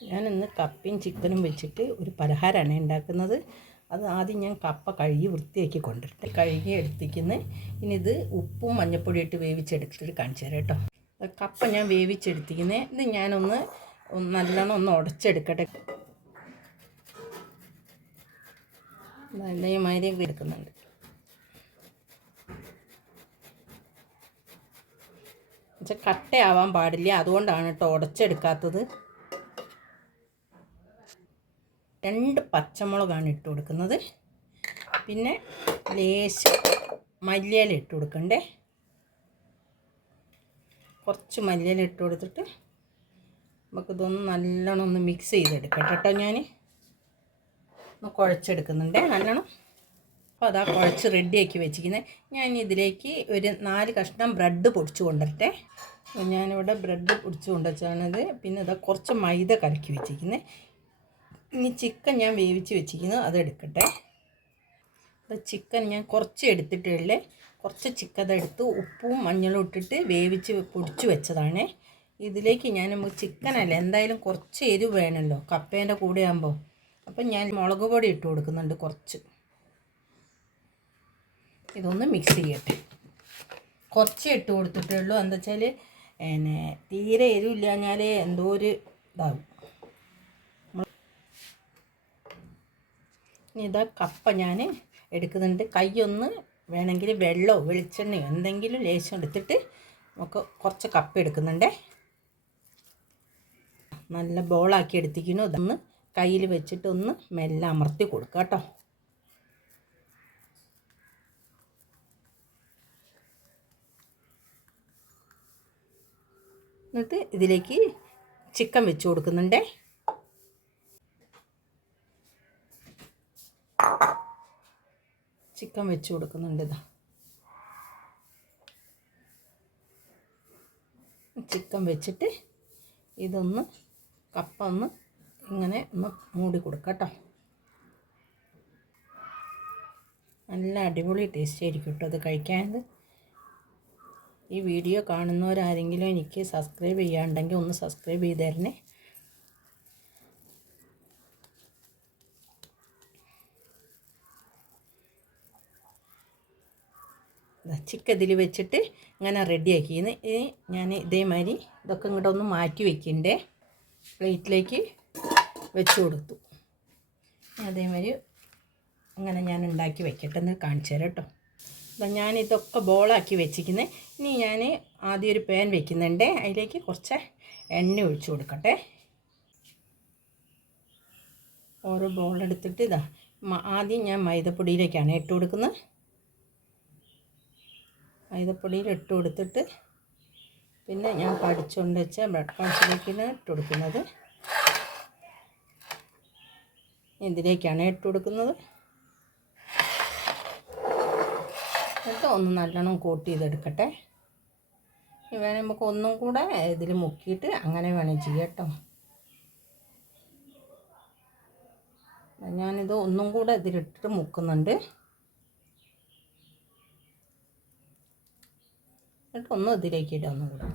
ഞാനിന്ന് കപ്പയും ചിക്കനും വെച്ചിട്ട് ഒരു പലഹാരമാണ് ഉണ്ടാക്കുന്നത്. അത് ആദ്യം ഞാൻ കപ്പ കഴുകി വൃത്തിയാക്കി കൊണ്ടിട്ട് കഴുകി എടുത്തിരിക്കുന്നത്. ഇനി ഇത് ഉപ്പും മഞ്ഞൾപ്പൊടി ഇട്ട് വേവിച്ചെടുത്തിട്ട് കാണിച്ചു തരാം കേട്ടോ. കപ്പ ഞാൻ വേവിച്ചെടുത്തിരിക്കുന്നത്. ഇത് ഞാനൊന്ന് നല്ലോണം ഒന്ന് ഉടച്ചെടുക്കട്ടെ. നല്ലമാതിരി എടുക്കുന്നുണ്ട്. എന്നുവെച്ചാൽ കട്ടയാവാൻ പാടില്ല, അതുകൊണ്ടാണ് കേട്ടോ ഉടച്ചെടുക്കാത്തത്. 2 പച്ചമുളകാണ് ഇട്ട് കൊടുക്കുന്നത്. പിന്നെ ലേശം മല്ലിയില ഇട്ട് കൊടുക്കണ്ടേ. കുറച്ച് മല്ലിയില ഇട്ട് കൊടുത്തിട്ട് നമുക്കിതൊന്ന് നല്ലോണം ഒന്ന് മിക്സ് ചെയ്തെടുക്കട്ടെ കേട്ടോ. ഞാൻ ഒന്ന് കുഴച്ചെടുക്കുന്നുണ്ട് നല്ലോണം. അപ്പോൾ അതാ കുഴച്ച് റെഡിയാക്കി വെച്ചിരിക്കുന്നത്. ഞാൻ ഇതിലേക്ക് ഒരു 4 കഷ്ണം ബ്രെഡ് പൊടിച്ച് കൊണ്ടിട്ടെ. ഞാനിവിടെ ബ്രെഡ് പൊടിച്ച് കൊണ്ടുവച്ചാണിത്. പിന്നെ ഇതാ കുറച്ച് മൈദ കലക്കി വെച്ചിരിക്കുന്നത്. ഇനി ചിക്കൻ ഞാൻ വേവിച്ച് വെച്ചിരിക്കുന്നു, അതെടുക്കട്ടെ. ചിക്കൻ ഞാൻ കുറച്ച് എടുത്തിട്ടുള്ളേ. കുറച്ച് ചിക്കൻ എടുത്ത് ഉപ്പും മഞ്ഞളും ഇട്ടിട്ട് വേവിച്ച് പൊടിച്ച് വെച്ചതാണ്. ഇതിലേക്ക് ഞാൻ ചിക്കനല്ല, എന്തായാലും കുറച്ച് എരിവ് വേണമല്ലോ കപ്പേൻ്റെ കൂടെ ആകുമ്പോൾ. അപ്പം ഞാൻ മുളക് പൊടി ഇട്ട് കൊടുക്കുന്നുണ്ട് കുറച്ച്. ഇതൊന്ന് മിക്സ് ചെയ്യട്ടെ. കുറച്ച് ഇട്ട് കൊടുത്തിട്ടുള്ളൂ. എന്താ വെച്ചാൽ തീരെ എരിവില്ലാഞ്ഞാൽ എന്തോ ഒരു ഇതാകും. ഇതാ കപ്പ ഞാൻ എടുക്കുന്നുണ്ട്. കൈയൊന്ന് വേണമെങ്കിൽ വെള്ളമോ വെളിച്ചെണ്ണയോ എന്തെങ്കിലും ലേശം എടുത്തിട്ട് നമുക്ക് കുറച്ച് കപ്പ എടുക്കുന്നുണ്ട്. നല്ല ബോളാക്കി എടുത്തിരിക്കുന്നു. ഇതൊന്ന് കയ്യിൽ വെച്ചിട്ട് ഒന്ന് മെല്ലെ അമർത്തി കൊടുക്കുക കേട്ടോ. എന്നിട്ട് ഇതിലേക്ക് ചിക്കൻ വെച്ച് കൊടുക്കുന്നുണ്ട്. ചിക്കൻ വെച്ച് കൊടുക്കുന്നുണ്ട്. ഇതാ ചിക്കൻ വെച്ചിട്ട് ഇതൊന്ന് കപ്പ ഒന്ന് ഇങ്ങനെ ഒന്ന് മൂടി കൊടുക്കാം കേട്ടോ. നല്ല അടിപൊളി ടേസ്റ്റ് ആയിരിക്കും കേട്ടോ അത് കഴിക്കാൻ. ഈ വീഡിയോ കാണുന്നവരാരെങ്കിലും എനിക്ക് സബ്സ്ക്രൈബ് ചെയ്യാണ്ടെങ്കിൽ ഒന്ന് സബ്സ്ക്രൈബ് ചെയ്ത് തരണേ. ചിക്കൻ ഇതിൽ വെച്ചിട്ട് ഇങ്ങനെ റെഡിയാക്കിന്ന്. ഇനി ഞാൻ ഇതേമാതിരി ഇതൊക്കെ ഇങ്ങോട്ട് ഒന്ന് മാറ്റി വയ്ക്കണ്ടേ. പ്ലേറ്റിലേക്ക് വെച്ച് കൊടുത്തു. അതേമാതിരി അങ്ങനെ ഞാൻ ഉണ്ടാക്കി വെക്കട്ടെ എന്ന് കാണിച്ചു തരാം കേട്ടോ. അപ്പം ഞാനിതൊക്കെ ബോളാക്കി വെച്ചിരിക്കുന്നത്. ഇനി ഞാൻ ആദ്യം ഒരു പാൻ വെക്കുന്നുണ്ട്. അതിലേക്ക് കുറച്ച് എണ്ണ ഒഴിച്ച് കൊടുക്കട്ടെ. ഓരോ ബോളെടുത്തിട്ട് ഇതാ ആദ്യം ഞാൻ മൈദപ്പൊടിയിലേക്കാണ് ഇട്ട് കൊടുക്കുന്നത്. മൈദപ്പൊടിയിൽ ഇട്ട് കൊടുത്തിട്ട് പിന്നെ ഞാൻ പഠിച്ചുകൊണ്ട് വെച്ച ബ്രെഡ് ക്രംസിലേക്കാണ് ഇട്ട് കൊടുക്കുന്നത്. ഇതിലേക്കാണ് ഇട്ട് കൊടുക്കുന്നത്. എന്നിട്ട് ഒന്ന് നല്ലോണം കോട്ട് ചെയ്തെടുക്കട്ടെ. വേണേൽ നമുക്ക് ഒന്നും കൂടെ ഇതിൽ മുക്കിയിട്ട് അങ്ങനെ വേണം ചെയ്യാം കേട്ടോ. ഞാനിത് ഒന്നും കൂടെ ഇതിലിട്ടിട്ട് മുക്കുന്നുണ്ട്. എന്നിട്ട് ഒന്ന് ഇതിലേക്ക് ഇടാം ഒന്നും കൂടെ.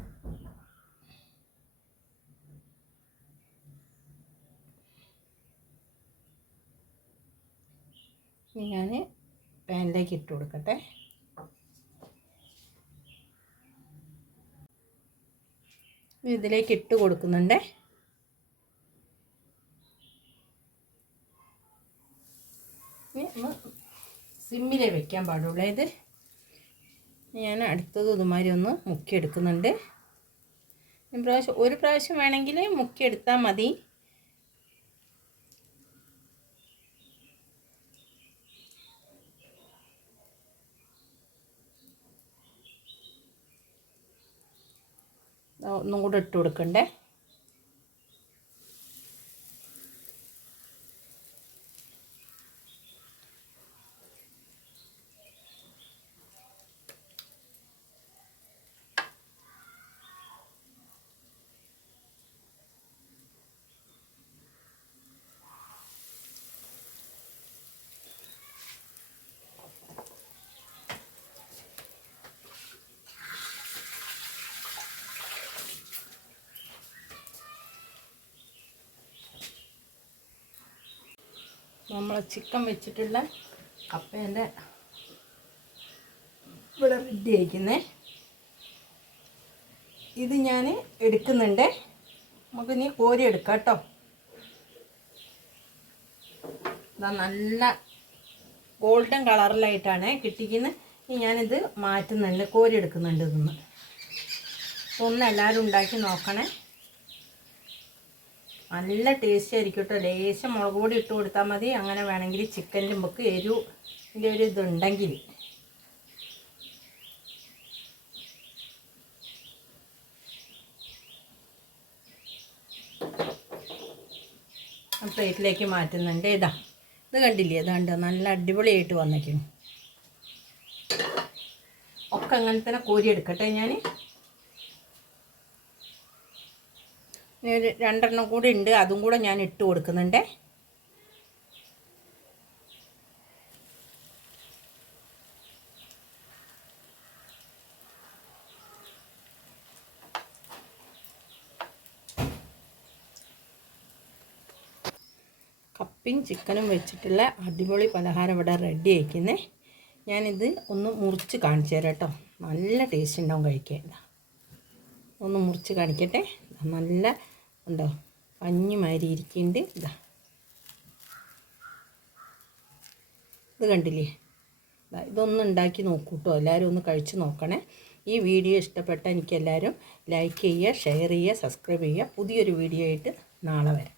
ഇനി ഞാൻ പാനിലേക്ക് ഇട്ട് കൊടുക്കട്ടെ. ഇതിലേക്ക് ഇട്ട് കൊടുക്കുന്നുണ്ട്. ഇനി ഒന്ന് സിമ്മിലേ വെക്കാൻ പാടുള്ളൂ. ഇത് ഞാൻ അടുത്തത് ഇതുമാതിരി ഒന്ന് മുക്കിയെടുക്കുന്നുണ്ട്. ഒരു പ്രാവശ്യം വേണമെങ്കിൽ മുക്കിയെടുത്താൽ മതി. ഒന്നും കൂടെ ഇട്ട് കൊടുക്കണ്ടേ. നമ്മൾ ചിക്കൻ വെച്ചിട്ടുള്ള കപ്പേൻ്റെ ഇവിടെ റെഡി ആയിരിക്കുന്നേ. ഇത് ഞാൻ എടുക്കുന്നുണ്ട്. നമുക്ക് ഇനി കോരി എടുക്കാം കേട്ടോ. ഇതാ നല്ല ഗോൾഡൻ കളറിലായിട്ടാണ് കിട്ടിക്കുന്നത്. ഇനി ഞാനിത് മാറ്റുന്നുണ്ട്, കോരി എടുക്കുന്നുണ്ട്. ഇതൊന്ന് എല്ലാവരും ഉണ്ടാക്കി നോക്കണേ. നല്ല ടേസ്റ്റ് ആയിരിക്കും കേട്ടോ. ലേശം മുളക് പൊടി ഇട്ട് കൊടുത്താൽ മതി. അങ്ങനെ വേണമെങ്കിൽ ചിക്കനിലും നമുക്ക് എരിവിൻ്റെ ഒരു ഇതുണ്ടെങ്കിൽ. പ്ലേറ്റിലേക്ക് മാറ്റുന്നുണ്ട്. ഇത് കണ്ടില്ലേ, ഇതാണ്ട് നല്ല അടിപൊളിയായിട്ട് വന്നിരിക്കുന്നു. ഒക്കെ അങ്ങനെ തന്നെ കോരി എടുക്കട്ടെ. ഞാൻ ഒരു 2 എണ്ണം കൂടി ഉണ്ട്, അതും കൂടെ ഞാൻ ഇട്ട് കൊടുക്കുന്നുണ്ട്. കപ്പയും ചിക്കനും വെച്ചിട്ടുള്ള അടിപൊളി പലഹാരം ഇവിടെ റെഡി ആയിരിക്കുന്നേ. ഞാനിത് ഒന്ന് മുറിച്ച് കാണിച്ചു തരാം കേട്ടോ. നല്ല ടേസ്റ്റ് ഉണ്ടാവും കഴിക്കാൻ. ഒന്ന് മുറിച്ച് കാണിക്കട്ടെ. നല്ല ഉണ്ടോ, പഞ്ഞി മാതിരി ഇരിക്കുന്നുണ്ട്. ഇത് കണ്ടില്ലേ. ഇതൊന്ന് ഉണ്ടാക്കി നോക്കൂ കേട്ടോ. എല്ലാവരും ഒന്ന് കഴിച്ച് നോക്കണേ. ഈ വീഡിയോ ഇഷ്ടപ്പെട്ടാൽ എനിക്കെല്ലാവരും ലൈക്ക് ചെയ്യുക, ഷെയർ ചെയ്യുക, സബ്സ്ക്രൈബ് ചെയ്യുക. പുതിയൊരു വീഡിയോ ആയിട്ട് നാളെ വരാം.